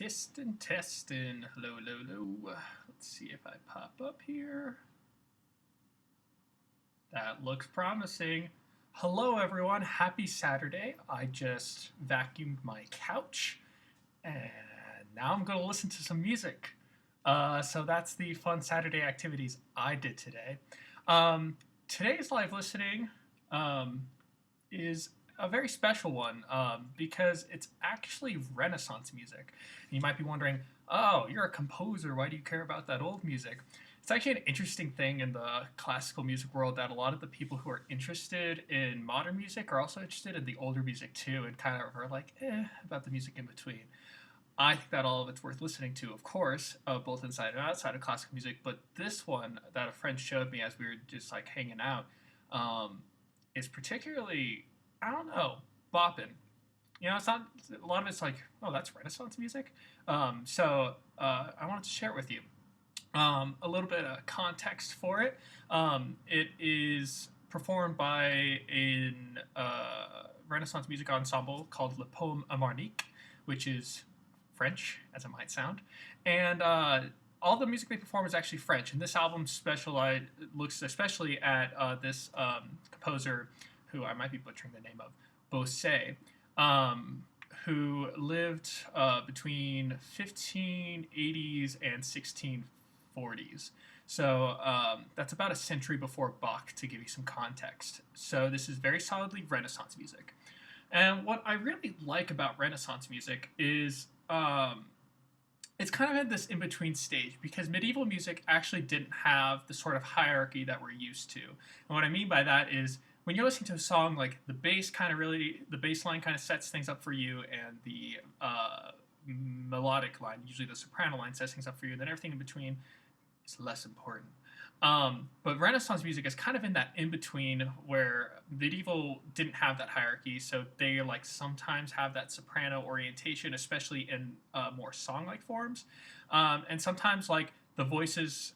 Testing. Hello, hello, hello. Let's see if I pop up here. That looks promising. Hello, everyone. Happy Saturday. I just vacuumed my couch, and now I'm going to listen to some music. So that's the fun Saturday activities I did today. Today's live listening is a very special one because it's actually Renaissance music. And you might be wondering, oh, you're a composer. Why do you care about that old music? It's actually an interesting thing in the classical music world that a lot of the people who are interested in modern music are also interested in the older music too, and kind of are like, about the music in between. I think that all of it's worth listening to, of course, both inside and outside of classical music. But this one that a friend showed me as we were just like hanging out is particularly, I don't know, bopping. It's not a lot of it's like, oh, that's Renaissance music. So I wanted to share it with you. A little bit of context for it. It is performed by a Renaissance music ensemble called Le Poeme Harmonique, which is French, as it might sound. And all the music they perform is actually French. And this album looks especially at this composer, who I might be butchering the name of, Bosset, who lived between 1580s and 1640s. So that's about a century before Bach, to give you some context. So this is very solidly Renaissance music. And what I really like about Renaissance music is it's kind of at this in-between stage, because medieval music actually didn't have the sort of hierarchy that we're used to. And what I mean by that is, when you're listening to a song, like the bass line kind of sets things up for you, and the melodic line, usually the soprano line, sets things up for you, and then everything in between is less important. But Renaissance music is kind of in that in-between, where medieval didn't have that hierarchy, so they like sometimes have that soprano orientation, especially in more song-like forms, and sometimes like the voices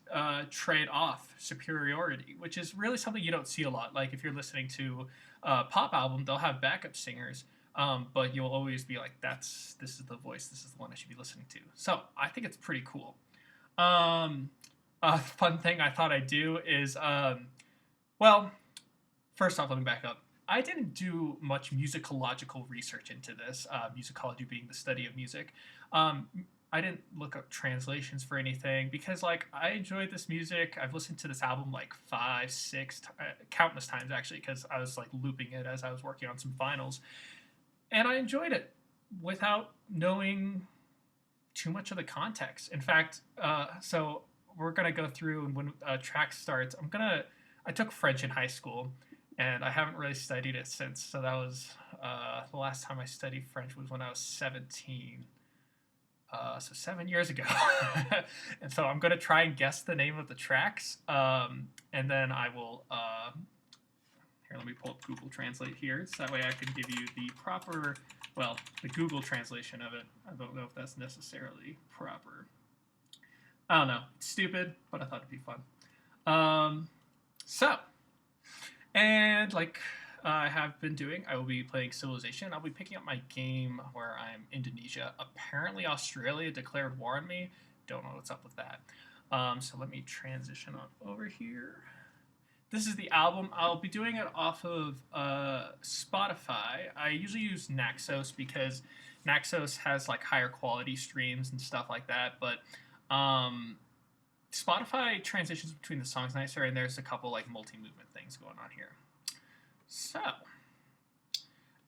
trade off superiority, which is really something you don't see a lot. Like if you're listening to a pop album, they'll have backup singers, but you'll always be like, this is the voice, this is the one I should be listening to. So I think it's pretty cool. A fun thing I thought I'd do is, well, first off, let me back up. I didn't do much musicological research into this, musicology being the study of music. I didn't look up translations for anything, because like I enjoyed this music. I've listened to this album like 5, 6, countless times actually, because I was like looping it as I was working on some finals, and I enjoyed it without knowing too much of the context. In fact, so we're gonna go through, and when a track starts, I took French in high school, and I haven't really studied it since. So that was the last time I studied French was when I was 17. So 7 years ago. And so I'm going to try and guess the name of the tracks. And then I will, here, let me pull up Google Translate here. So that way I can give you the proper, well, the Google translation of it. I don't know if that's necessarily proper. I don't know. It's stupid, but I thought it'd be fun. And like I have been doing, I will be playing Civilization. I'll be picking up my game where I'm Indonesia. Apparently Australia declared war on me. Don't know what's up with that. So let me transition on over here. This is the album. I'll be doing it off of Spotify. I usually use Naxos because Naxos has like higher quality streams and stuff like that. But Spotify transitions between the songs nicer, and there's a couple like multi-movement things going on here. So,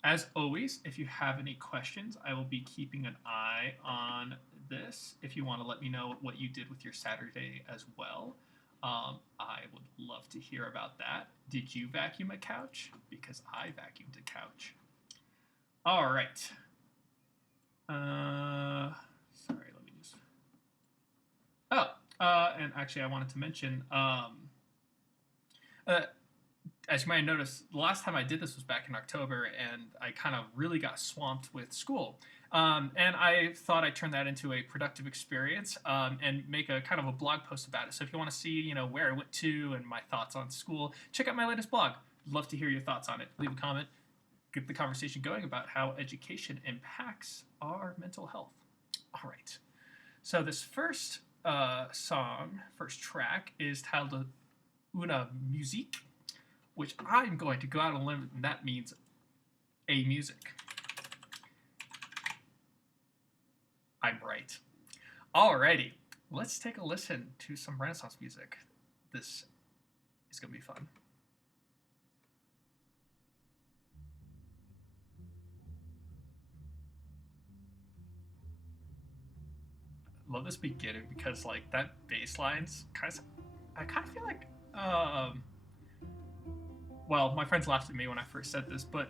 as always, if you have any questions, I will be keeping an eye on this. If you want to let me know what you did with your Saturday as well, I would love to hear about that. Did you vacuum a couch? Because I vacuumed a couch. All right. Sorry, let me just... Oh, and actually I wanted to mention... as you might have noticed, the last time I did this was back in October, and I kind of really got swamped with school. And I thought I'd turn that into a productive experience and make a kind of a blog post about it. So if you want to see, where I went to and my thoughts on school, check out my latest blog. Love to hear your thoughts on it. Leave a comment. Get the conversation going about how education impacts our mental health. All right. So this first first track is titled Una Musique, which I'm going to go out on a limb, and that means a music. I'm right. Alrighty, let's take a listen to some Renaissance music. This is going to be fun. Love this beginning because like that bass line's I kind of feel like well, my friends laughed at me when I first said this, but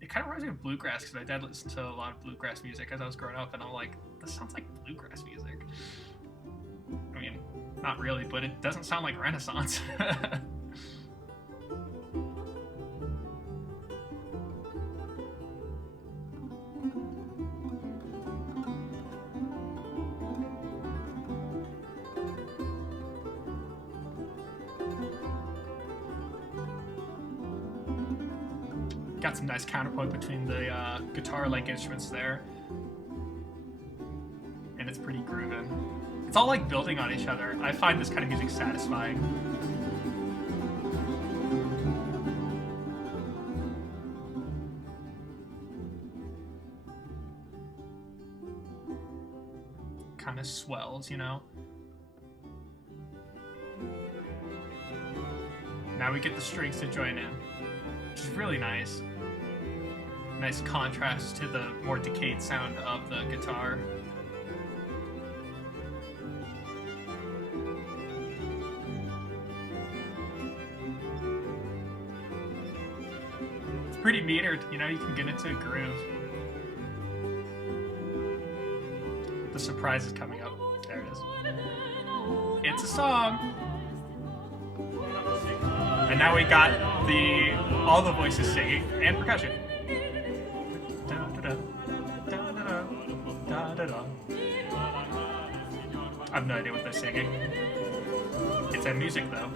it kind of reminds me of bluegrass because my dad listened to a lot of bluegrass music as I was growing up, and I'm like, this sounds like bluegrass music. I mean, not really, but it doesn't sound like Renaissance. Got some nice counterpoint between the guitar-like instruments there. And it's pretty grooving. It's all like building on each other. I find this kind of music satisfying. Kind of swells, you know? Now we get the strings to join in, which is really nice. Nice contrast to the more decayed sound of the guitar. It's pretty metered, you know, you can get into a groove. The surprise is coming up. There it is. It's a song! And now we got all the voices singing and percussion. I have no idea what they're singing. It's a music though.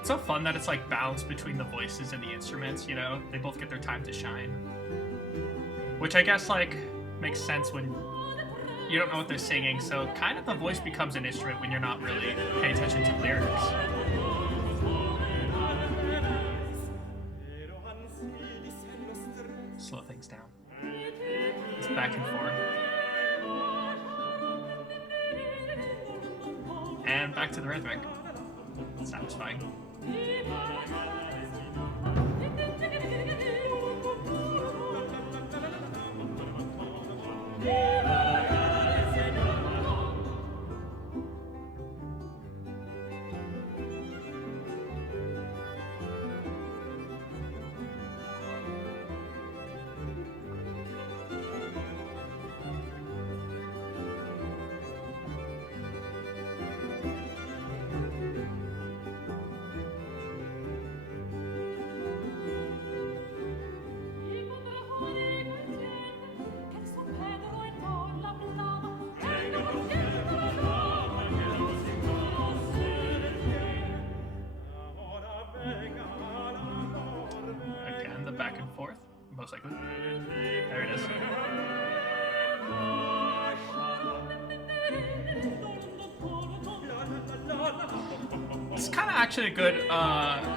It's so fun that it's like balanced between the voices and the instruments, you know? They both get their time to shine. Which I guess like makes sense when you don't know what they're singing, so kind of the voice becomes an instrument when you're not really paying attention to lyrics. Slow things down. It's back and forth. And back to the rhythmic. Satisfying. Again, the back and forth, most likely. There it is. It's kind of actually a good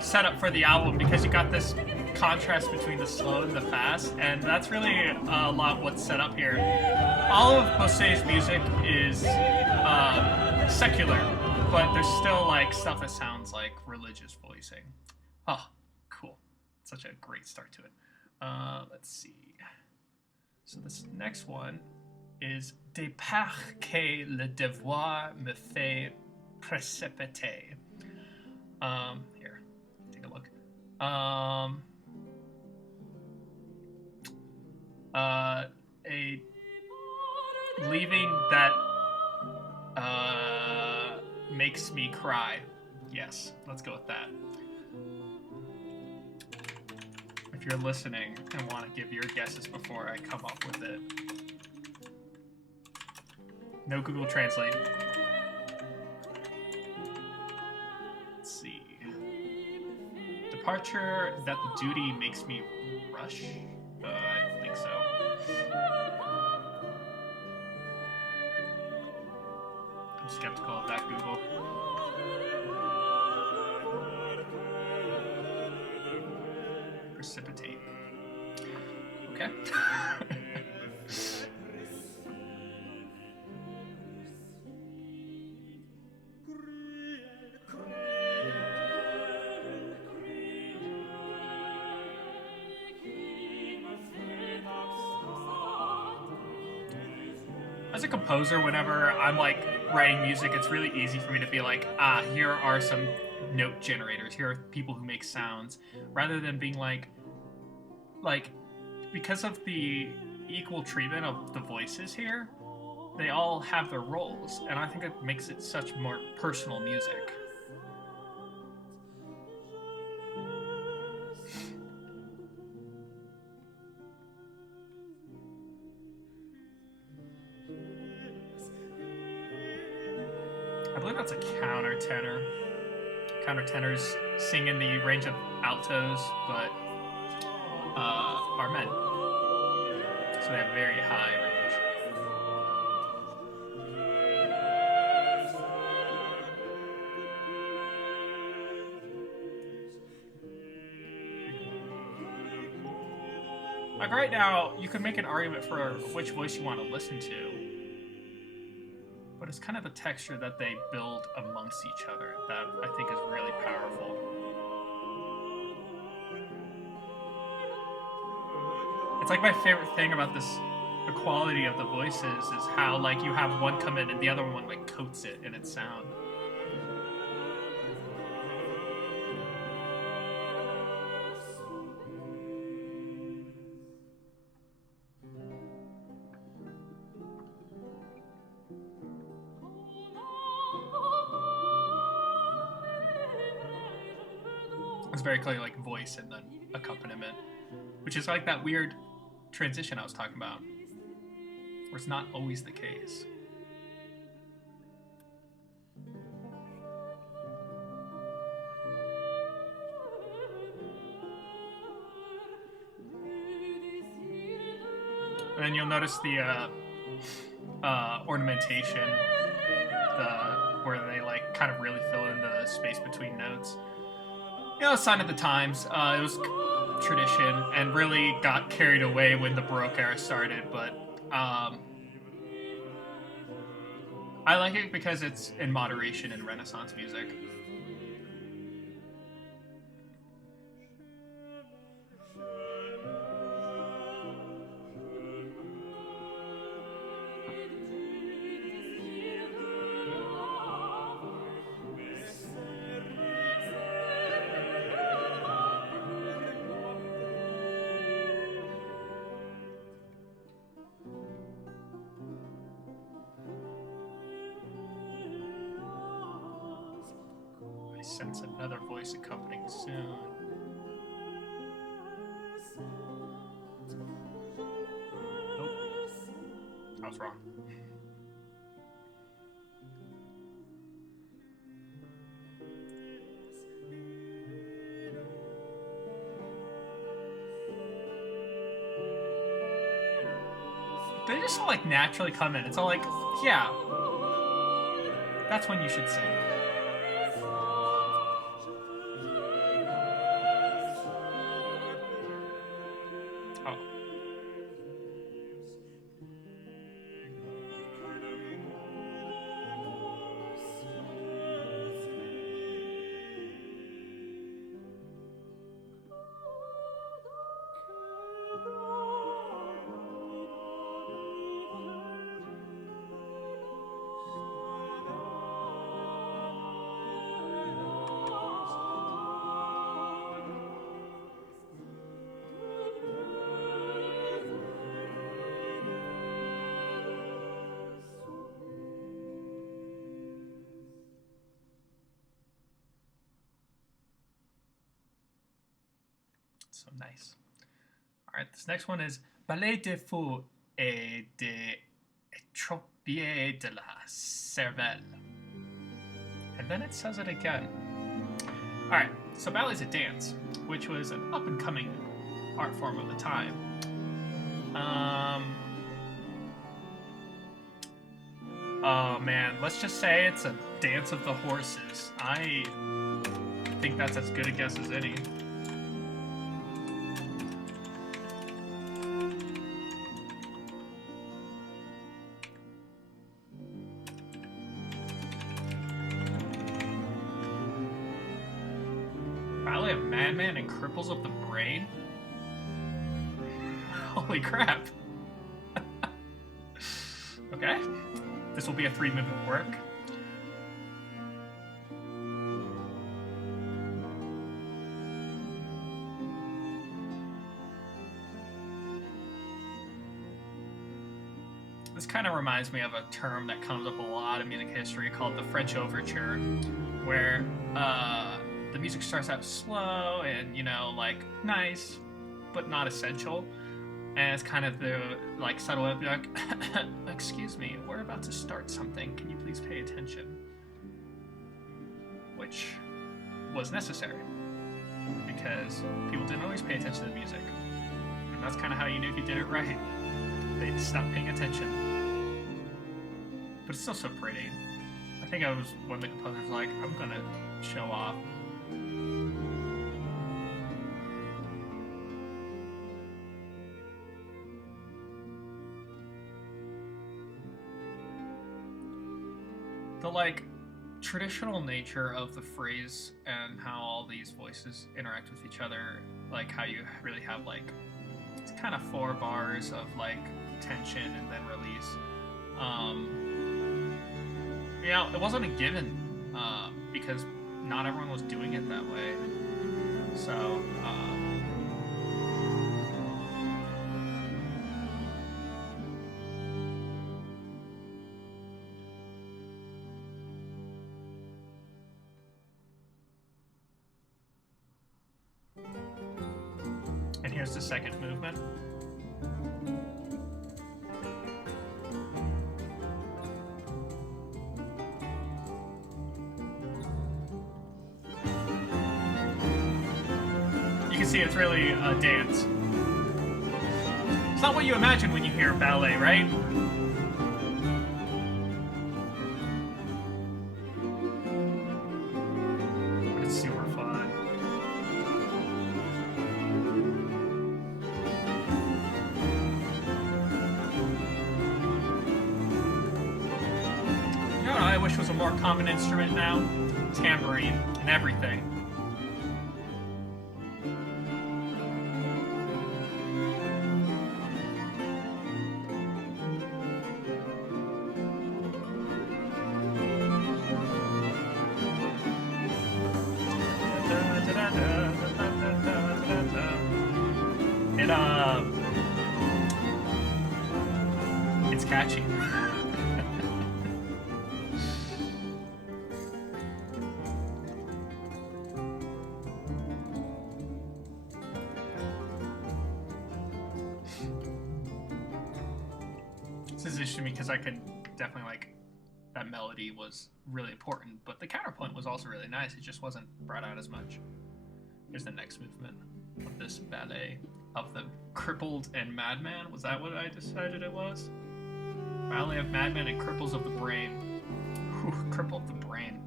setup for the album because you got this contrast between the slow and the fast, and that's really a lot what's set up here. All of Pose's music is secular, but there's still like stuff that sounds like religious voicing. Oh, cool. Such a great start to it. Let's see. So this next one is Des peurs que le devoir me fait précipiter. Here, take a look. A leaving that makes me cry. Yes, let's go with that. If you're listening and want to give your guesses before I come up with it. No Google Translate. Let's see. Departure that the duty makes me rush? I don't think so. I'm skeptical of that, Google. Precipitate. Okay. As a composer, whenever I'm like writing music, it's really easy for me to be like, here are some note generators. Here are people who make sounds, rather than being like, because of the equal treatment of the voices here, they all have their roles, and I think it makes it such more personal music. I believe that's a countertenor. Countertenors sing in the range of altos, but are men. So they have very high range. Like right now, you can make an argument for which voice you want to listen to, but it's kind of the texture that they build amongst each other that I think is really powerful. It's like my favorite thing about this, the quality of the voices, is how like you have one come in and the other one like coats it in its sound. It's very clearly like voice and then accompaniment, which is like that weird transition I was talking about, where it's not always the case. And then you'll notice the ornamentation, where they like kind of really fill in the space between notes. You know, a sign of the times. It was tradition and really got carried away when the Baroque era started, but I like it because it's in moderation in Renaissance music. I sense another voice accompanying soon. Nope. I was wrong. They just all like naturally come in. It's all like, yeah, that's when you should sing. Oh. So nice. right, this next one is Ballet de fou et de étropier de la cervelle. And then it says it again. All right, so ballet is a dance, which was an up-and-coming art form of the time. Oh man, let's just say it's a dance of the horses. I think that's as good a guess as any. Ballet of Madman and Cripples of the Brain? Holy crap. Okay. This will be a 3-movement work. This kind of reminds me of a term that comes up a lot in music history called the French Overture, where the music starts out slow and, you know, like, nice, but not essential. And it's kind of the, like, subtle, like, excuse me, we're about to start something. Can you please pay attention? Which was necessary, because people didn't always pay attention to the music. And that's kind of how you knew if you did it right. They'd stop paying attention. But it's still so pretty. I think I was one of the composers like, I'm gonna show off. The, like, traditional nature of the phrase and how all these voices interact with each other, like how you really have, like, it's kind of 4 bars of, like, tension and then release. You know, it wasn't a given, because not everyone was doing it that way. So, and here's the second movement. You can see it's really a dance. It's not what you imagine when you hear ballet, right? But it's super fun. You know what I wish was a more common instrument now? Tambourine and everything. It's catchy. This is interesting because I could definitely, like, that melody was really important, but the counterpoint was also really nice. It just wasn't brought out as much. Here's the next movement of this ballet of the Crippled and Madman. Was that what I decided it was? Ballet of Madman and Cripples of the Brain. Whew, crippled the brain.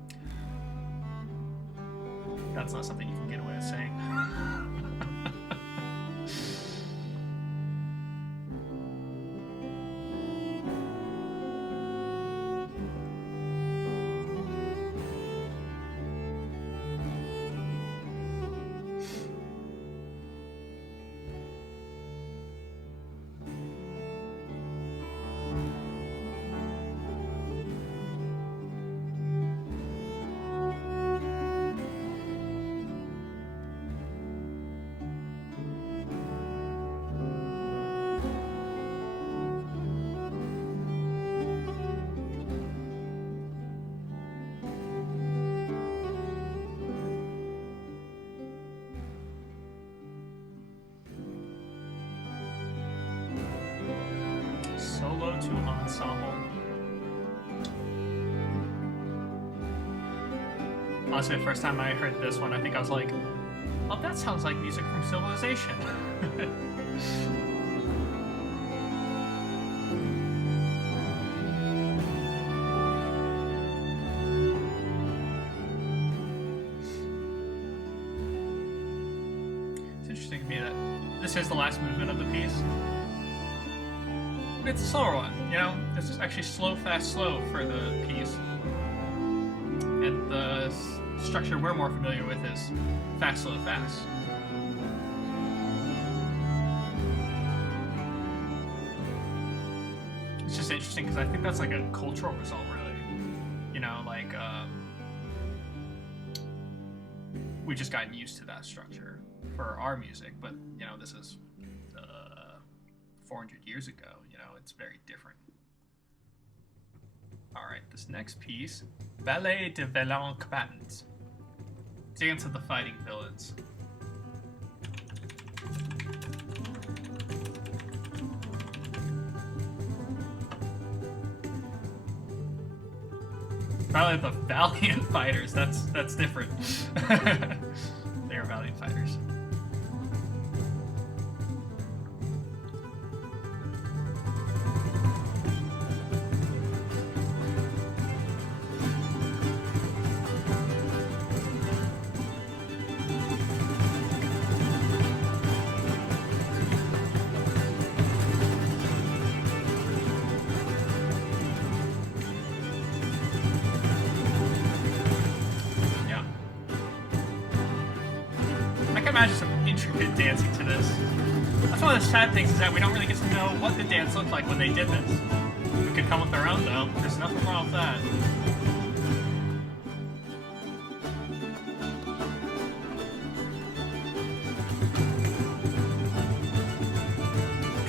That's not something you can get away with saying. Honestly, the first time I heard this one, I think I was like, oh, that sounds like music from Civilization. It's interesting to me that this is the last movement of the piece. It's a slower one, you know? This is actually slow, fast, slow for the piece. And the structure we're more familiar with is fast, slow, fast. It's just interesting because I think that's like a cultural result, really. You know, like, we've just gotten used to that structure for our music, but, you know, this is 400 years ago, you know, it's very different. Alright, this next piece, Ballet de Villains Combatants. Dance of the Fighting Villains. Ballet of the Valiant Fighters, that's different. They are Valiant Fighters. Imagine some intricate dancing to this. That's one of the sad things, is that we don't really get to know what the dance looked like when they did this. We could come with our own, though. There's nothing wrong with that.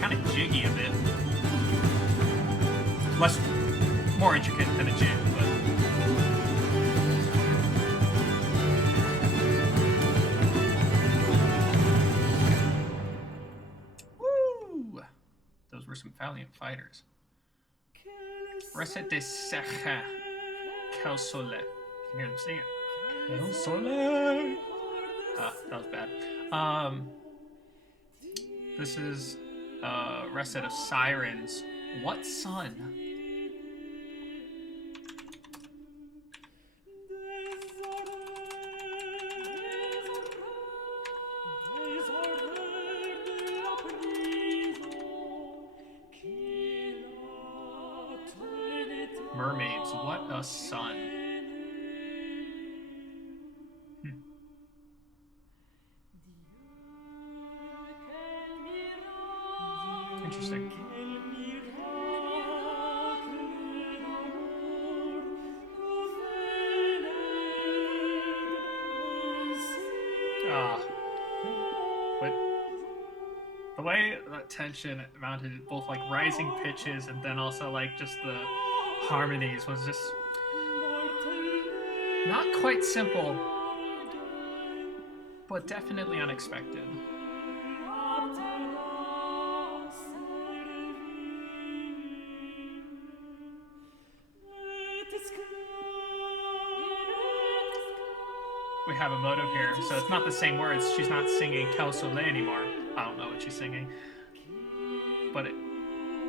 Kind of jiggy a bit. More intricate than a jig, but... some valiant fighters. Recette de Serra. Quel Soleil. You can hear them sing it. Quel Soleil. That was bad. This is a recette of Sirens. What Sun? Mermaids, what a sun. Interesting. But the way that tension mounted, both like rising pitches and then also like just the harmonies, was just not quite simple, but definitely unexpected. We have a motive here, so it's not the same words. She's not singing Quel Soleil anymore. I don't know what she's singing, but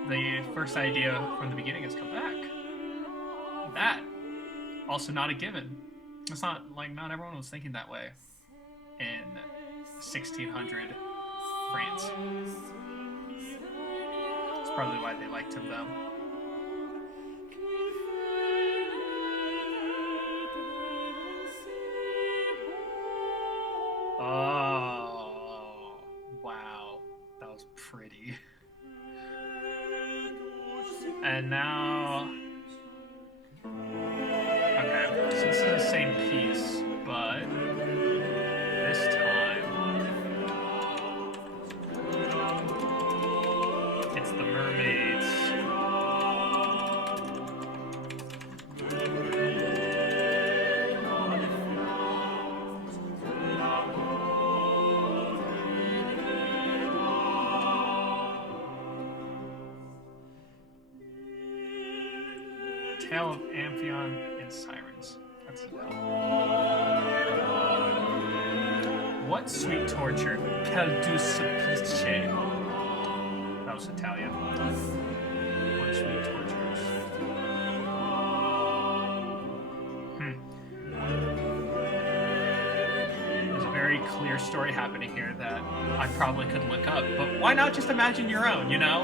the first idea from the beginning has come back. That also not a given. It's not like not everyone was thinking that way in 1600 France. That's probably why they liked him, though. Oh, wow, that was pretty. And now, okay, so this is the same piece, but this time it's the mermaids. Tale of Amphion and Sirens. That's about. What sweet torture? Quel doux supplice. That was Italian. What sweet tortures? There's a very clear story happening here that I probably could look up, but why not just imagine your own, you know?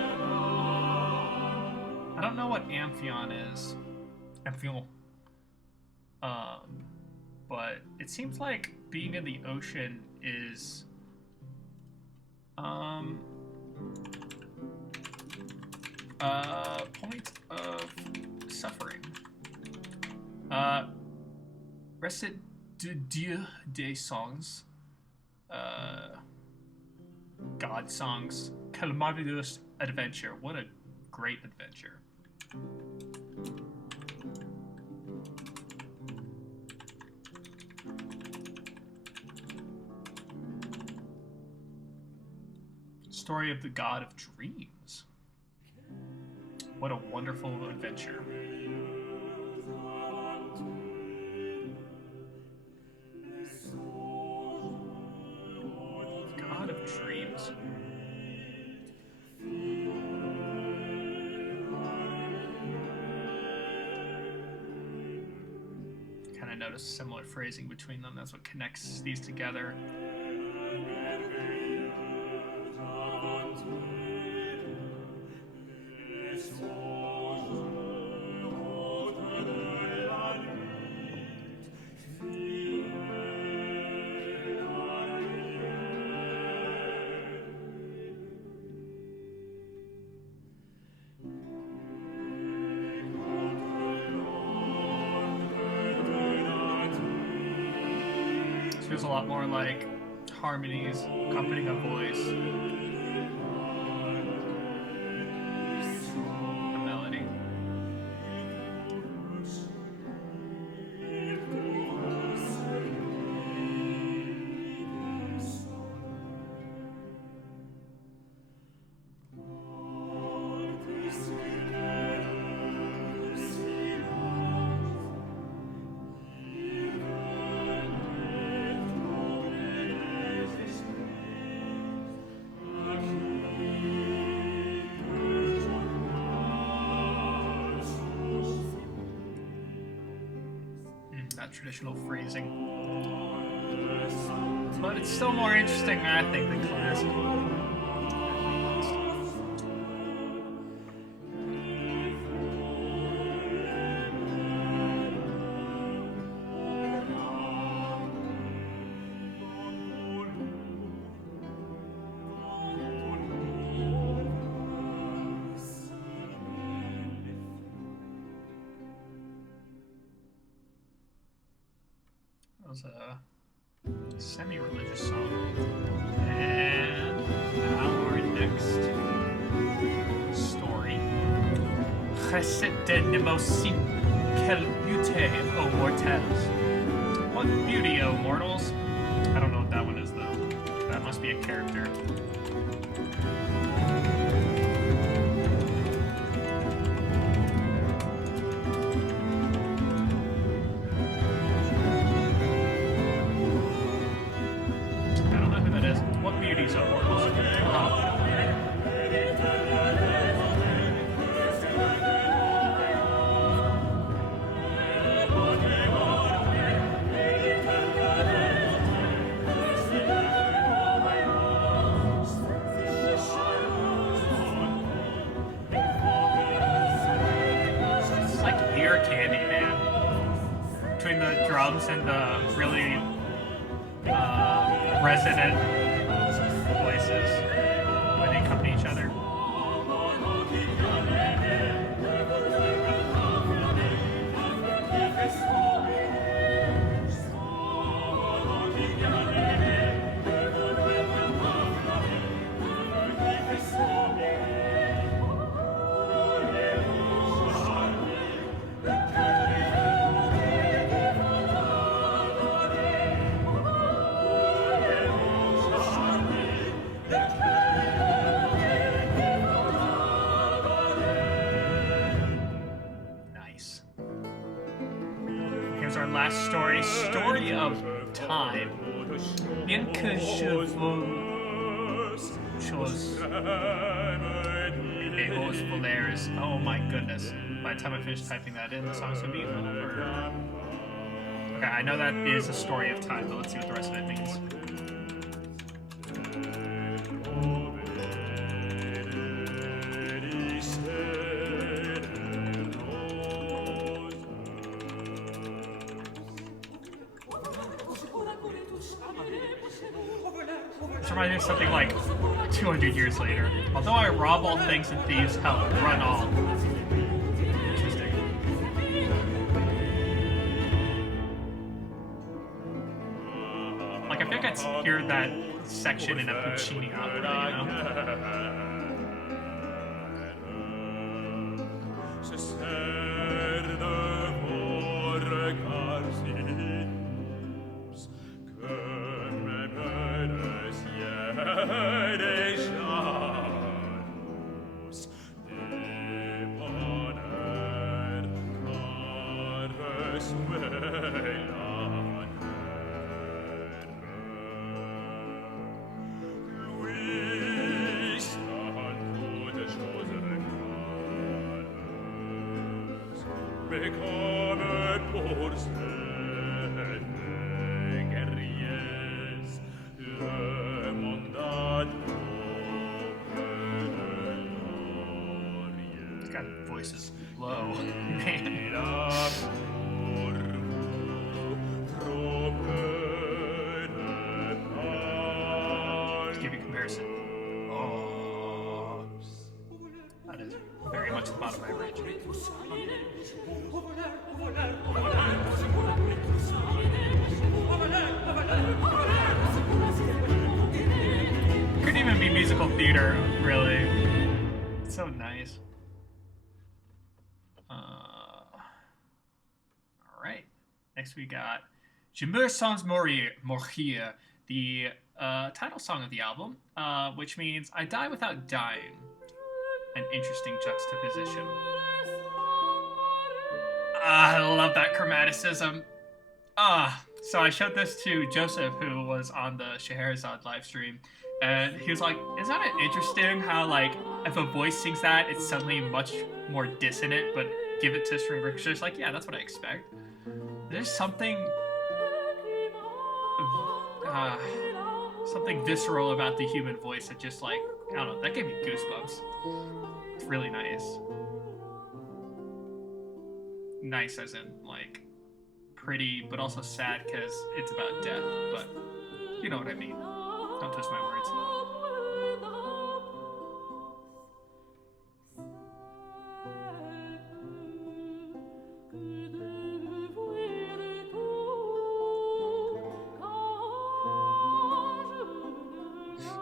I don't know what Amphion is. Amphion. But it seems like being in the ocean is point of suffering. Recit de Dieu des songs. God songs. Quel marvelous adventure. What a great adventure. Story of the God of Dreams. What a wonderful adventure. God of Dreams. Kind of notice similar phrasing between them. That's what connects these together. Feels a lot more like harmonies accompanying a voice. A melody. Traditional phrasing, but it's still more interesting, I think, than classical. Was a semi-religious song. And now our next story. Recette de Nemocine, quelle beauté, O mortels. What beauty, O mortals. I don't know what that one is, though. That must be a character. And the really resonant voices where they accompany each other. last story, Story of Time. Bien que je vous chose et os volaires. Oh my goodness. By the time I finish typing that in, the song's gonna be over. Okay, I know that is a story of time, but let's see what the rest of it means. This reminds me of something like 200 years later. Although I rob all things and thieves help run all. Interesting. Like, I think I'd hear that section in a Puccini opera, you know? This guy's voice is low, man. Let's give you a comparison. Oh, that is very much the bottom of my range. Couldn't even be musical theater, really. It's so nice. Alright. Next we got Je meurs sans mourir, the title song of the album, which means I die without dying. An interesting juxtaposition. I love that chromaticism. So I showed this to Joseph, who was on the Scheherazade live stream, and he was like, isn't it interesting how, like, if a voice sings that, it's suddenly much more dissonant, but give it to string orchestra? Like, yeah, that's what I expect. There's something visceral about the human voice that just, like, I don't know, that gave me goosebumps. It's really nice. Nice as in, like, pretty, but also sad because it's about death, but you know what I mean. Don't twist my words.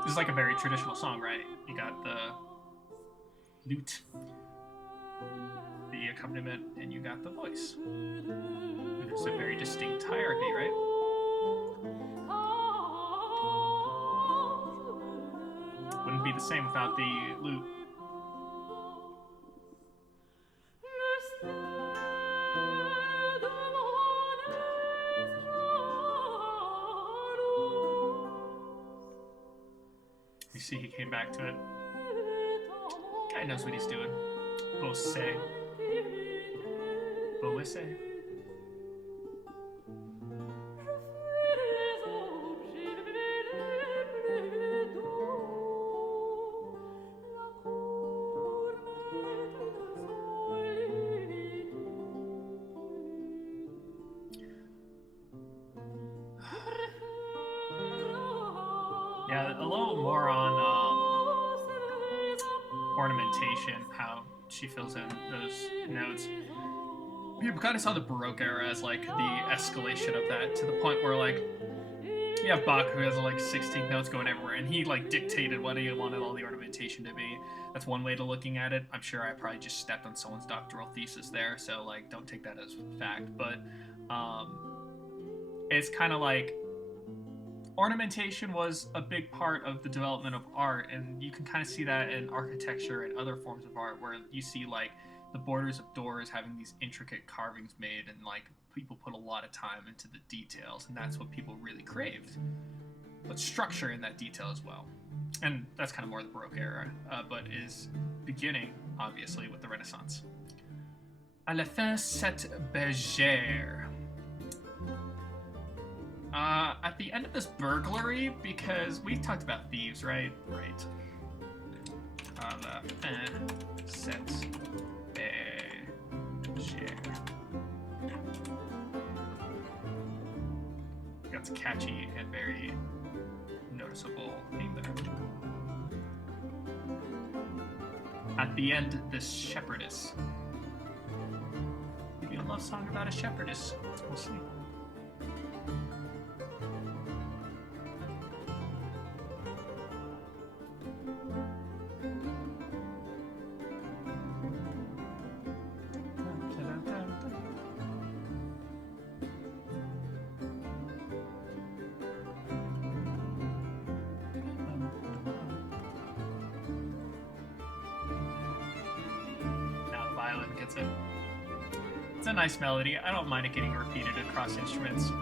This is like a very traditional song, right? You got the lute, the accompaniment, and you got the voice. It's a very distinct hierarchy, right? Wouldn't be the same without the lute. You see, he came back to it. Guy knows what he's doing. Bosse. Boisse. Yeah, a little more on ornamentation, how she fills in those notes. People kind of saw the Baroque era as like the escalation of that, to the point where like you have Bach, who has like 16 notes going everywhere, and he like dictated what he wanted all the ornamentation to be. That's one way to looking at it. I'm sure I probably just stepped on someone's doctoral thesis there, so like don't take that as fact. But it's kind of like ornamentation was a big part of the development of art, and you can kind of see that in architecture and other forms of art, where you see like the borders of doors having these intricate carvings made, and like people put a lot of time into the details, and that's what people really craved. But structure in that detail as well. And that's kind of more the Baroque era, but is beginning, obviously, with the Renaissance. À la fin, cette bergère. At the end of this burglary, because we've talked about thieves, right? Right. À la fin, cette bergère. That's catchy and very noticeable theme there. At the end, this shepherdess. Maybe a love song about a shepherdess. We'll see. It's a nice melody. I don't mind it getting repeated across instruments.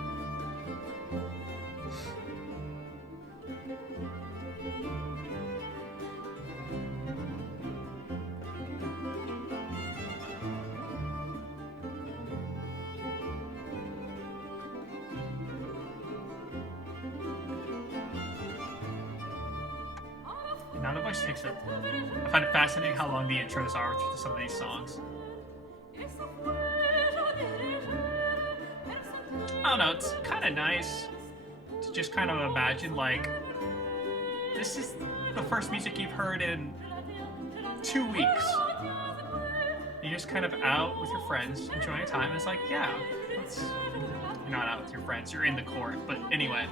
Now the voice takes it. I find it fascinating how long the intros are to some of these songs. I don't know, it's kind of nice to just kind of imagine, like, this is the first music you've heard in 2 weeks. You're just kind of out with your friends, enjoying time. It's like, yeah, you're not out with your friends, you're in the court, but anyway.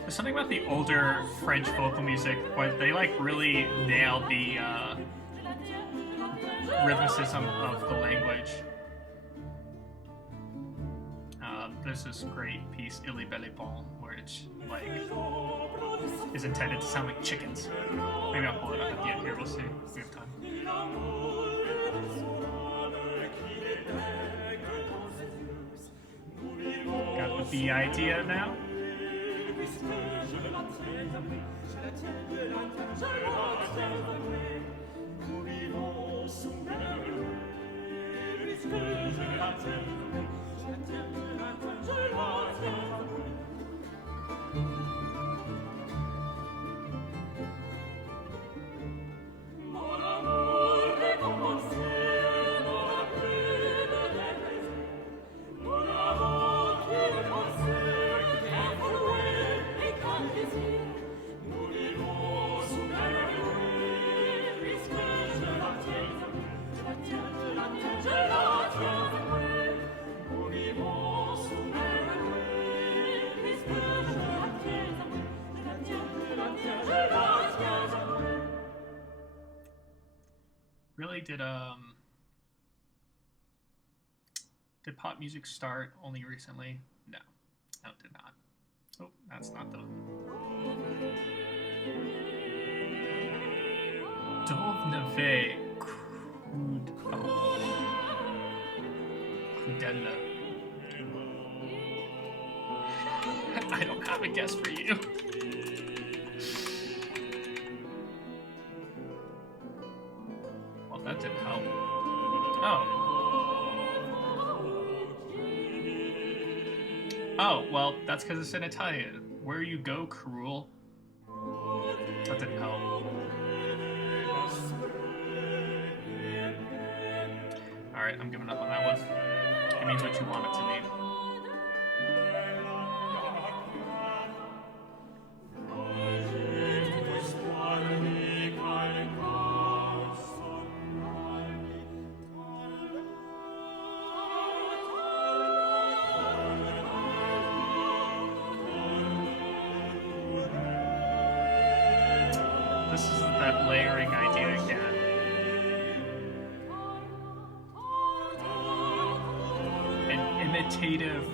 There's something about the older French vocal music where they like really nailed the rhythmicism of the language. There's this great piece, Il est bel et bon, where it's like is intended to sound like chickens. Maybe I'll pull it up at the end here. We'll see if we have time. Got the idea now. Really, did pop music start only recently? No, it did not. Oh, that's not the. Dovneve Crudella. I don't have a guess for you. Well, that didn't help. Oh. Oh, well, that's because it's in Italian. Where you go, cruel. That didn't help. Alright, I'm giving up on that one. It means what you want it to mean. imitative,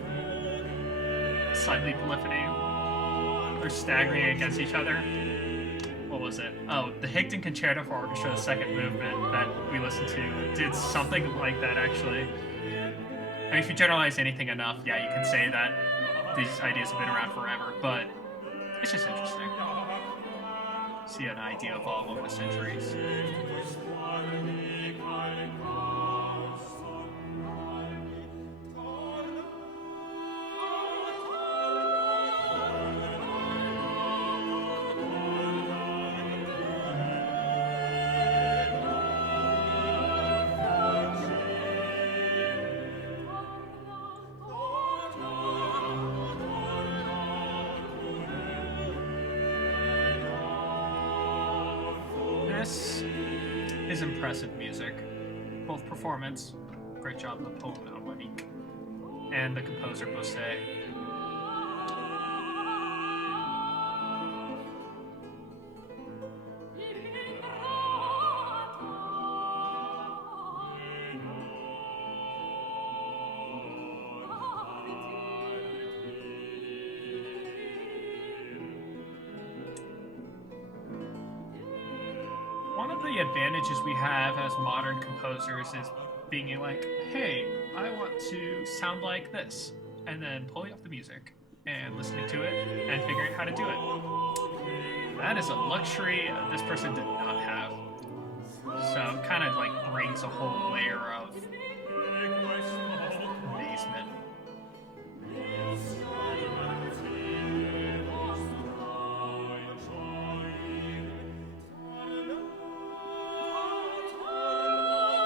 slightly polyphony. They're staggering against each other. What was it? Oh, the Higden Concerto for Orchestra, the second movement that we listened to, did something like that, actually. I mean, if you generalize anything enough, yeah, you can say that these ideas have been around forever, but it's just interesting. See an idea evolve over the centuries. This is impressive music, both performance, great job of the Poeme Harmonique, and the composer Bosse. One of the advantages we have as modern composers is being like, hey, I want to sound like this, and then pulling up the music and listening to it and figuring out how to do it. That is a luxury this person did not have. So it kind of like brings a whole layer of amazement.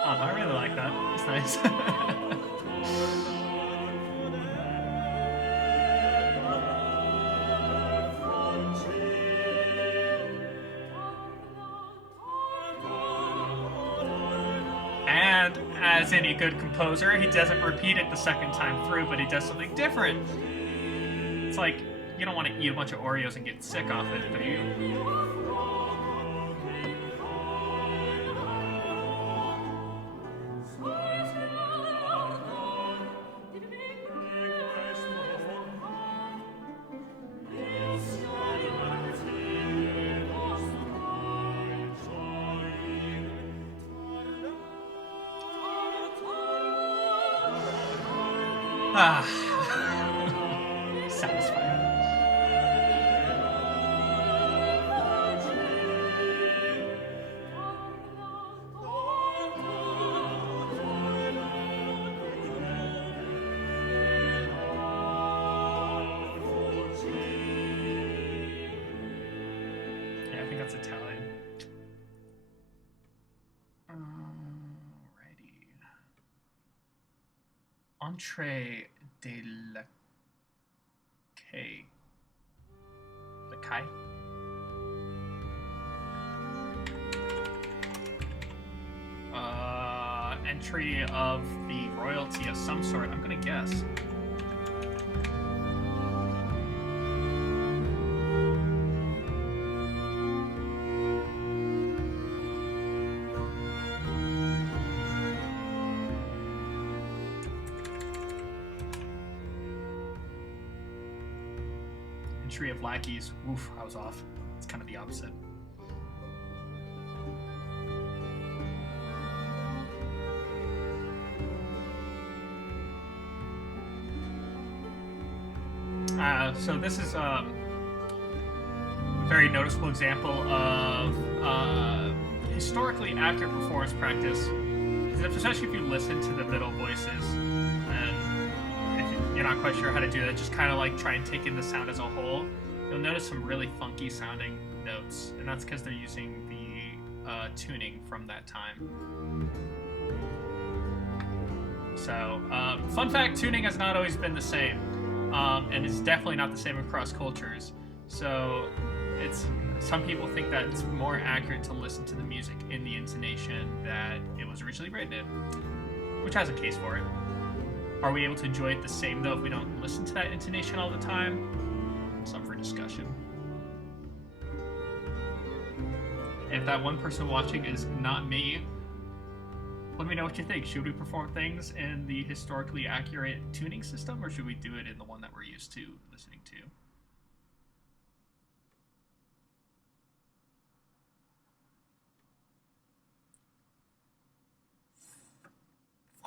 Oh, I really like that. It's nice. And as any good composer, he doesn't repeat it the second time through, but he does something different. It's like, you don't want to eat a bunch of Oreos and get sick off it, but you... Satisfying. Yeah, I think that's Italian. Alrighty. Entrée de la K. The Kai? Entry of the royalty of some sort, I'm gonna guess. Entry of lackeys. Oof, I was off. It's kind of the opposite. So this is a very noticeable example of historically accurate performance practice. Especially if you listen to the middle voices, and if you're not quite sure how to do that, just kind of like try and take in the sound as a whole. You'll notice some really funky sounding notes, and that's because they're using the tuning from that time. So, fun fact, tuning has not always been the same. And it's definitely not the same across cultures. So some people think that it's more accurate to listen to the music in the intonation that it was originally written in, which has a case for it. Are we able to enjoy it the same though if we don't listen to that intonation all the time? Some for discussion. If that one person watching is not me, Let me know what you think. Should we perform things in the historically accurate tuning system, or should we do it in the one that we're used to listening to?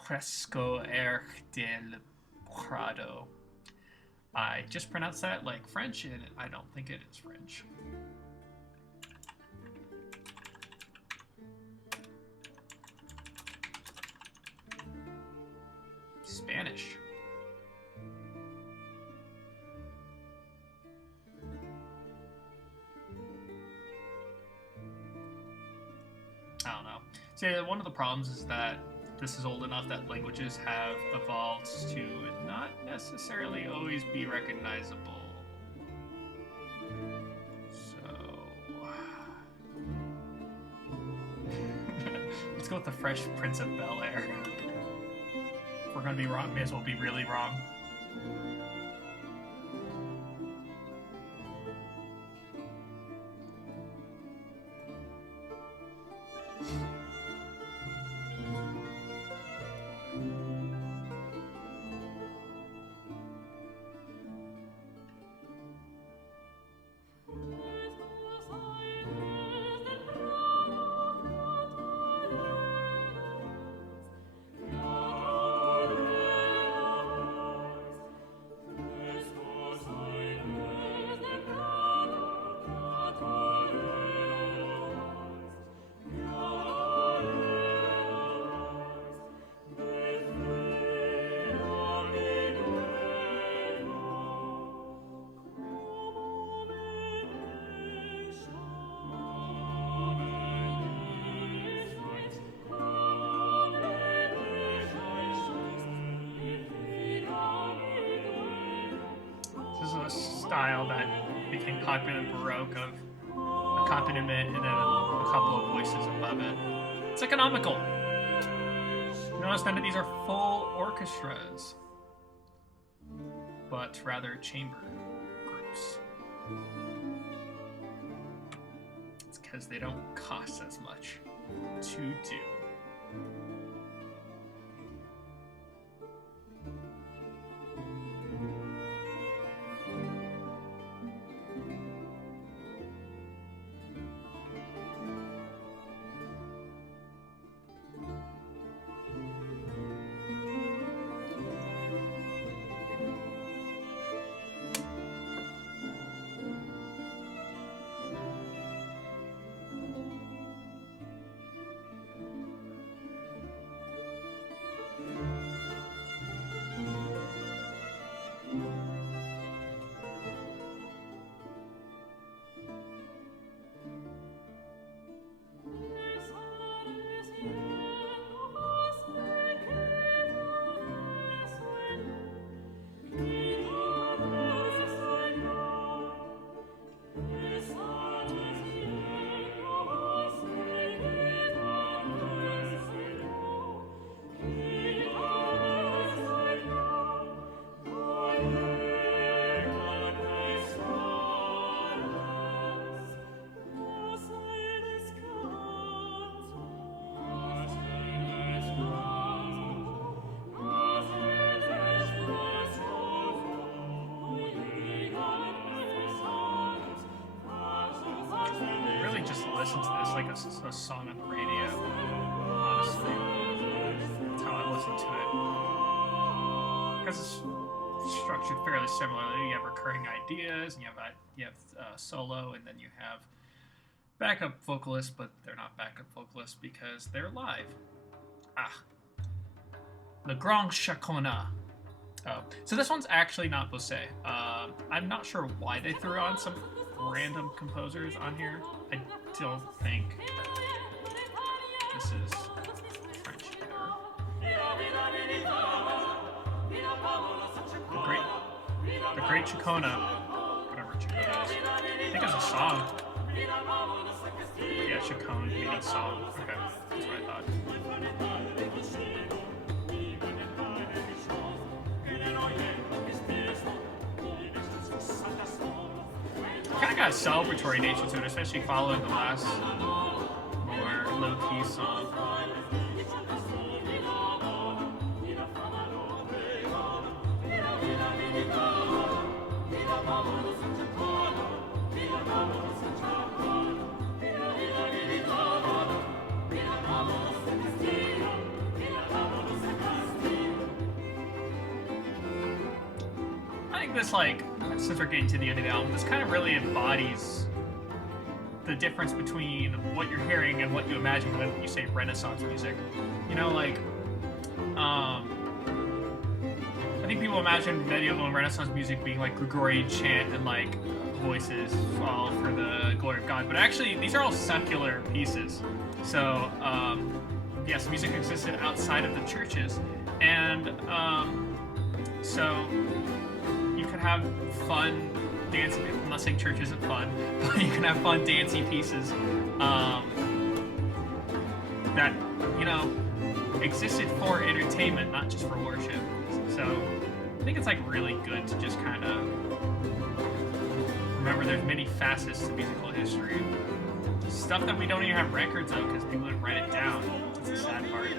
Fresco Erc del Prado. I just pronounced that like French, and I don't think it is French. Spanish. I don't know. See, one of the problems is that this is old enough that languages have evolved to not necessarily always be recognizable. So... let's go with the Fresh Prince of Bel-Air. If we're gonna be wrong, may as well be really wrong. Style that became popular in Baroque of accompaniment and then a couple of voices above it. It's economical. Notice none of these are full orchestras, but rather chamber groups. It's because they don't cost as much to do. Listen to this like a song on the radio, honestly. That's how I listen to it. Because it's structured fairly similarly. You have recurring ideas, and you have solo, and then you have backup vocalists, but they're not backup vocalists because they're live. Le Grand Chacona. Oh, so this one's actually not Bosse. I'm not sure why they threw on some random composers on here. I don't think this is French error. The Great Chacona, whatever Chacona is. I think it's a song. Yeah, Chacon meaning song. Okay, that's what I thought. Kind of got a celebratory nature to it, especially following the last more low-key song. think this, like, since we're getting to the end of the album, this kind of really embodies the difference between what you're hearing and what you imagine when you say Renaissance music. You know, like, I think people imagine medieval and Renaissance music being like Gregorian chant and like voices all for the glory of God, but actually these are all secular pieces. So yes, music existed outside of the churches, and so you could have fun dancing. I'm not saying church isn't fun, but you can have fun dancing pieces that, you know, existed for entertainment, not just for worship. So I think it's like really good to just kind of remember there's many facets to musical history. Stuff that we don't even have records of because people didn't write it down. That's the sad part.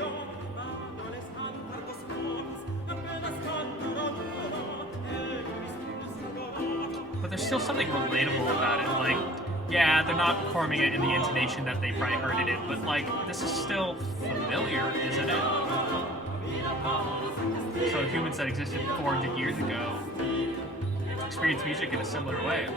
But there's still something relatable about it. Like, yeah, they're not performing it in the intonation that they probably heard it in, but like, this is still familiar, isn't it? So humans that existed 400 years ago experienced music in a similar way.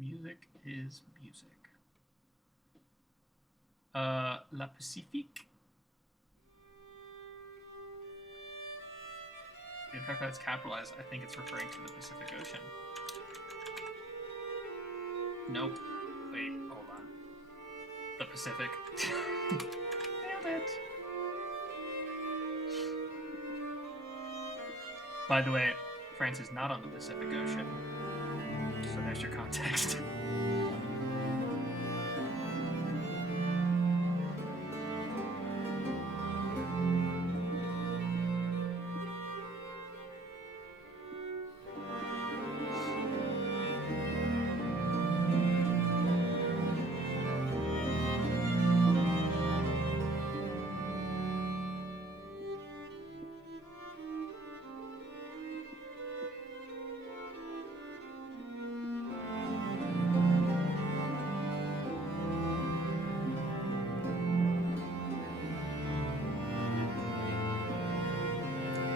Music is music. La Pacifique. The fact that it's capitalized, I think it's referring to the Pacific Ocean. Nope. Wait, hold on. The Pacific. Damn it. By the way, France is not on the Pacific Ocean. So there's your context.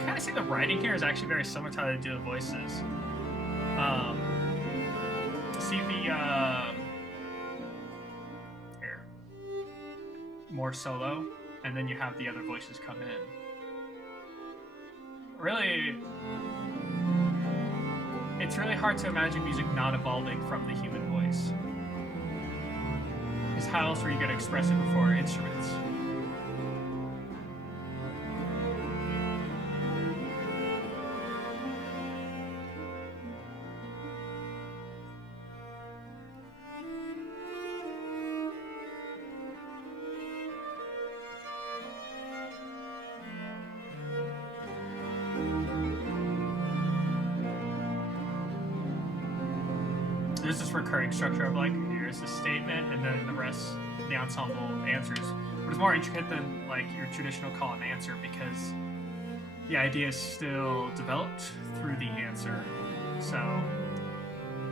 I see the writing here is actually very similar to how they do the voices. See the here, more solo, and then you have the other voices come in. Really, it's really hard to imagine music not evolving from the human voice. Because how else were you going to express it before instruments? There's this recurring structure of like, here's the statement, and then the rest, the ensemble answers. But it's more intricate than like your traditional call and answer because the idea is still developed through the answer. So I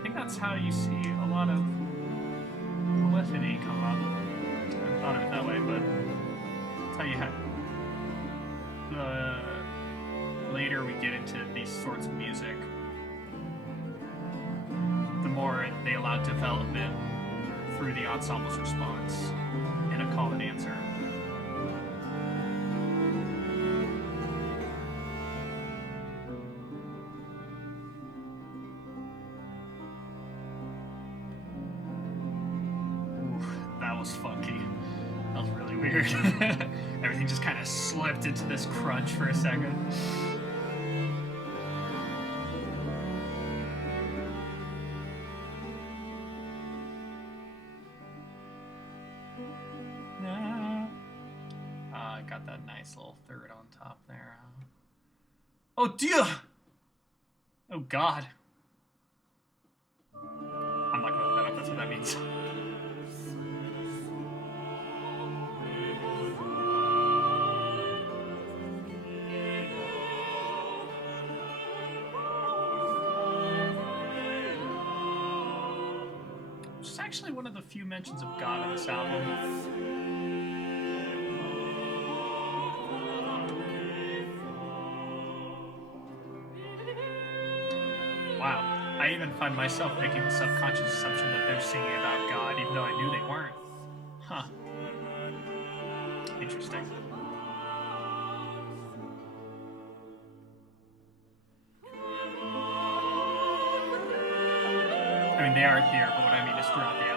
think that's how you see a lot of polyphony come up. I haven't thought of it that way, but that's how you have the later we get into these sorts of music, the more they allow development through the ensemble's response in a call and answer. Ooh, that was funky. That was really weird. Everything just kind of slipped into this crunch for a second. Nice little third on top there. Oh, dear! Oh, God. I'm not going to look that up. That's what that means. Which is actually one of the few mentions of God on this album. Wow. I even find myself making the subconscious assumption that they're singing about God, even though I knew they weren't. Huh. Interesting. I mean, they are here, but what I mean is throughout the album.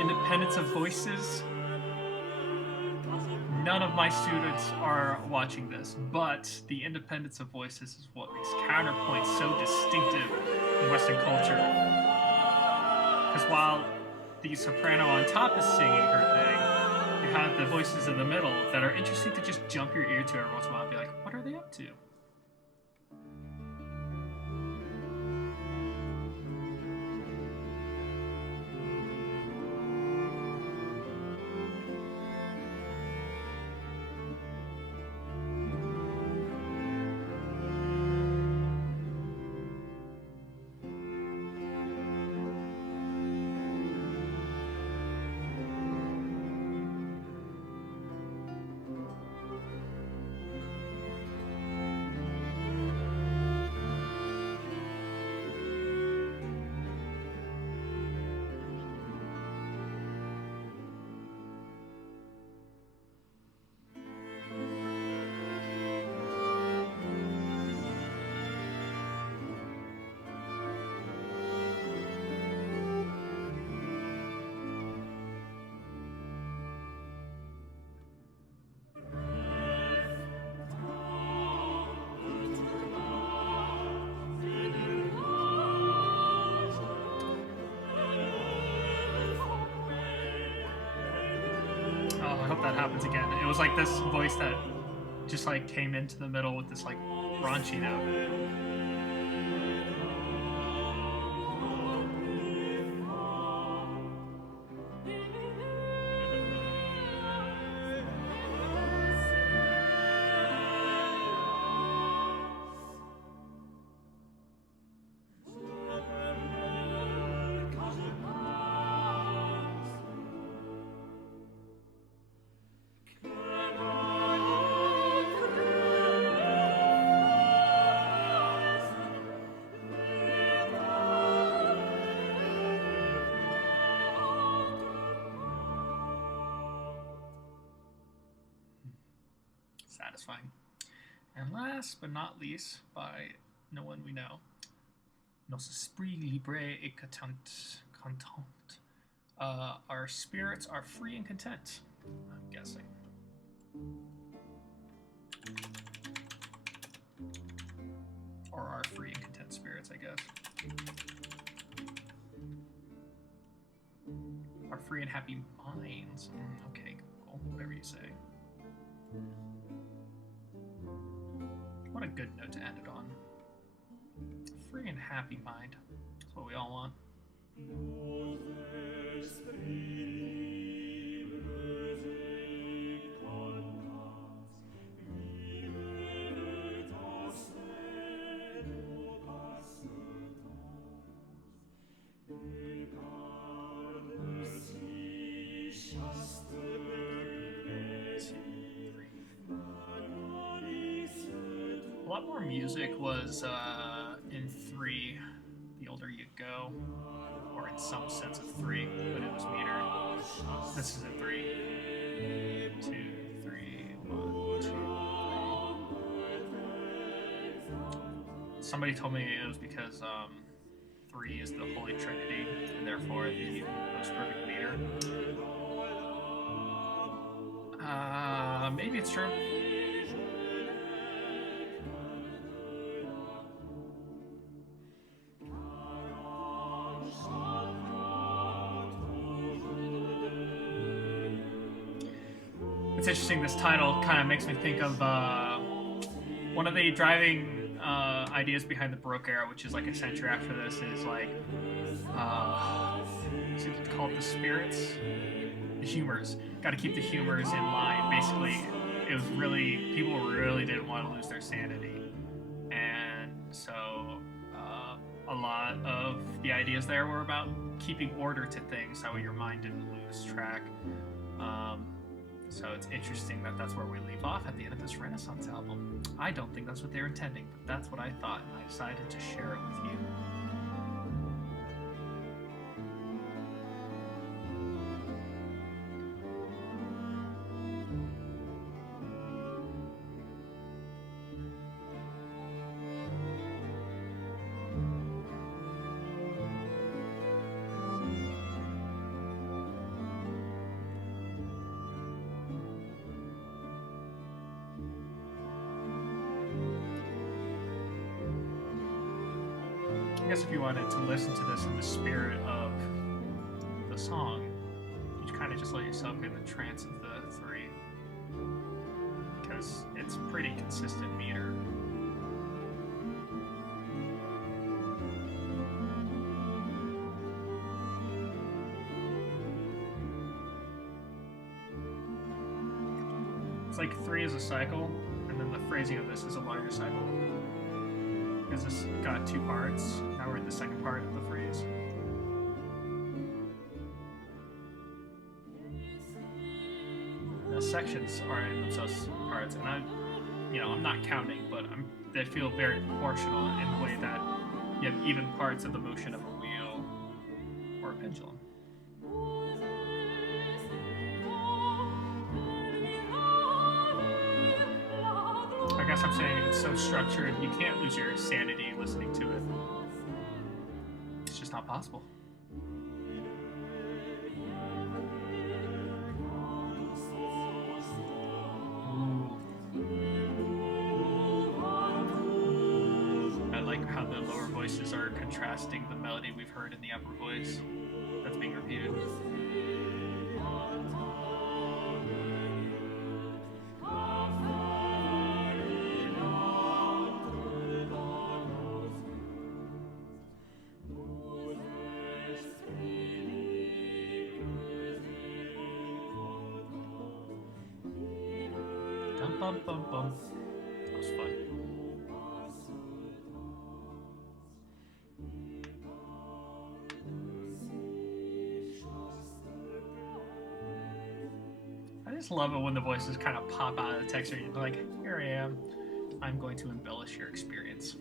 Independence of voices. None of my students are watching this, but the independence of voices is what makes counterpoint so distinctive in Western culture. Because while the soprano on top is singing her thing, you have the voices in the middle that are interesting to just jump your ear to every once in a while and be like, what are they up to? That happens again. It was like this voice that just like came into the middle with this like raunchy note. Satisfying. And last but not least, by no one we know, Nos esprits libres et content. Our spirits are free and content, I'm guessing. Or are free and content spirits, I guess. Our free and happy minds. Okay, cool. Whatever you say. What a good note to end it on. Free and happy mind. That's what we all want. lot more music was in 3, the older you go, or in some sense of 3, but it was metered. This is in 3, 2, 3, 1, 2, 3. Somebody told me it was because 3 is the Holy Trinity, and therefore the most perfect meter. Maybe it's true. It's interesting, this title kind of makes me think of one of the driving ideas behind the Baroque era, which is like a century after this, is like, is it called the spirits? The humors. Got to keep the humors in line. Basically, it was really, people really didn't want to lose their sanity. And so a lot of the ideas there were about keeping order to things, that way your mind didn't lose track. So it's interesting that that's where we leave off at the end of this Renaissance album. I don't think that's what they were intending, but that's what I thought, and I decided to share it with you. I guess if you wanted to listen to this in the spirit of the song, you kind of just let yourself get in the trance of the 3, because it's pretty consistent meter. It's like 3 is a cycle, and then the phrasing of this is a larger cycle. Because this got 2 parts. Now we're in the second part of the phrase. The sections are in themselves parts, and I'm not counting, but they feel very proportional in the way that you have even parts of the motion of a wheel or a pendulum. I guess I'm saying it's so structured, you can't lose your sanity listening to it. It's just not possible. Ooh. I like how the lower voices are contrasting the melody we've heard in the upper voice that's being repeated. Bum, bum, bum. That was fun. I just love it when the voices kind of pop out of the text and you're like, here I am. I'm going to embellish your experience.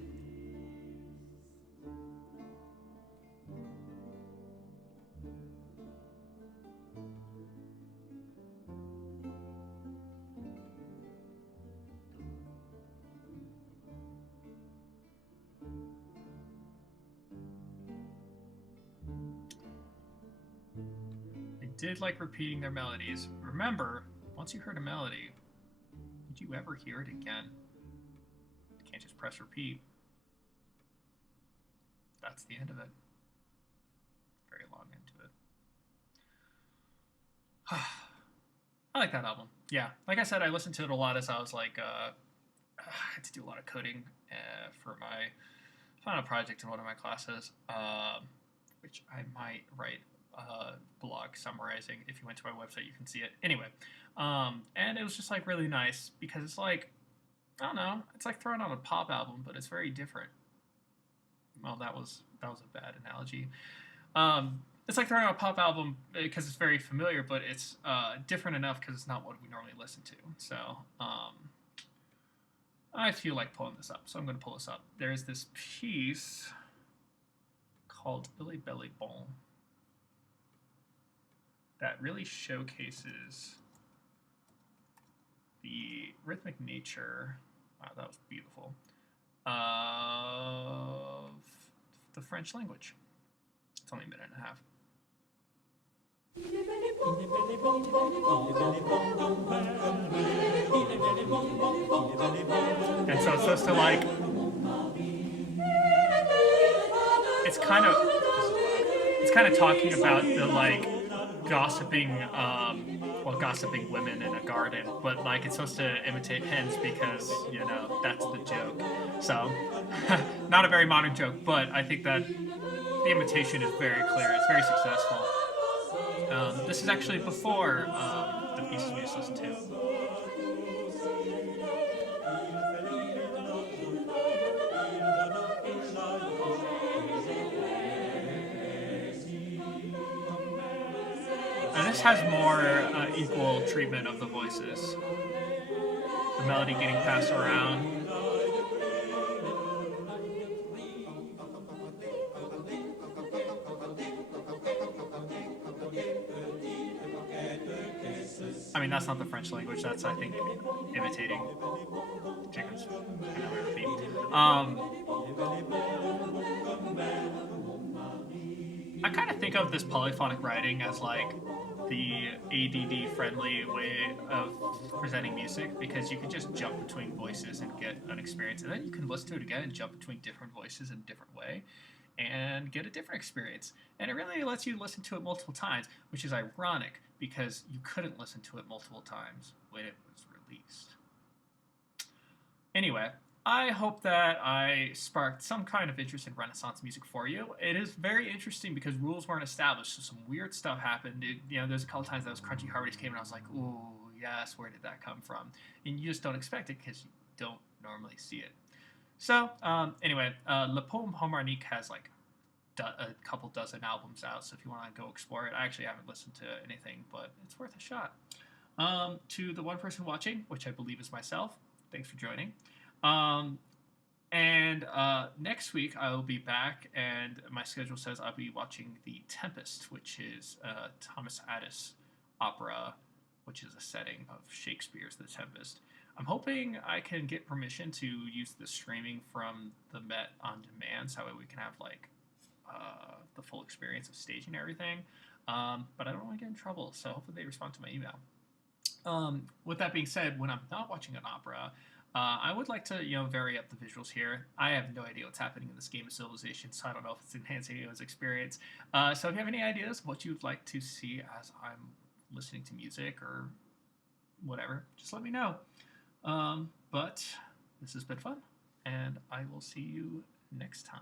Did like repeating their melodies. Remember, once you heard a melody, did you ever hear it again? You can't just press repeat. That's the end of it. Very long into it. I like that album. Yeah, like I said, I listened to it a lot as I was like, I had to do a lot of coding for my final project in one of my classes, which I might write blog summarizing. If you went to my website, you can see it. Anyway, and it was just like really nice because it's like, I don't know, it's like throwing on a pop album, but it's very different. Well, that was a bad analogy. It's like throwing on a pop album because it's very familiar, but it's different enough because it's not what we normally listen to. So I feel like pulling this up, so I'm going to pull this up. There's this piece called Il Belly Bon that really showcases the rhythmic nature, wow, that was beautiful, of the French language. It's only a minute and a half. And so it's supposed to like, it's kind of talking about the like gossiping, gossiping women in a garden, but like it's supposed to imitate hens because that's the joke. So, not a very modern joke, but I think that the imitation is very clear. It's very successful. This is actually before the pieces we just listened to. And this has more equal treatment of the voices. The melody getting passed around. I mean, that's not the French language. That's, I think, imitating chickens. I kind of think of this polyphonic writing as like the ADD-friendly way of presenting music, because you can just jump between voices and get an experience, and then you can listen to it again and jump between different voices in a different way and get a different experience. And it really lets you listen to it multiple times, which is ironic because you couldn't listen to it multiple times when it was released. Anyway, I hope that I sparked some kind of interest in Renaissance music for you. It is very interesting because rules weren't established, so some weird stuff happened. There's a couple times those crunchy harmonies came and I was like, ooh, yes, where did that come from? And you just don't expect it because you don't normally see it. So, anyway, Le Poeme Harmonique has like a couple dozen albums out, so if you want to go explore it, I actually haven't listened to anything, but it's worth a shot. To the one person watching, which I believe is myself, thanks for joining. Next week I will be back, and my schedule says I'll be watching The Tempest, which is a Thomas Addis opera, which is a setting of Shakespeare's The Tempest. I'm hoping I can get permission to use the streaming from the Met on demand, so that way we can have like the full experience of staging everything. But I don't want to get in trouble, so hopefully they respond to my email. With that being said, when I'm not watching an opera, I would like to, vary up the visuals here. I have no idea what's happening in this game of Civilization, so I don't know if it's enhancing anyone's experience. So if you have any ideas of what you'd like to see as I'm listening to music or whatever, just let me know. But this has been fun, and I will see you next time.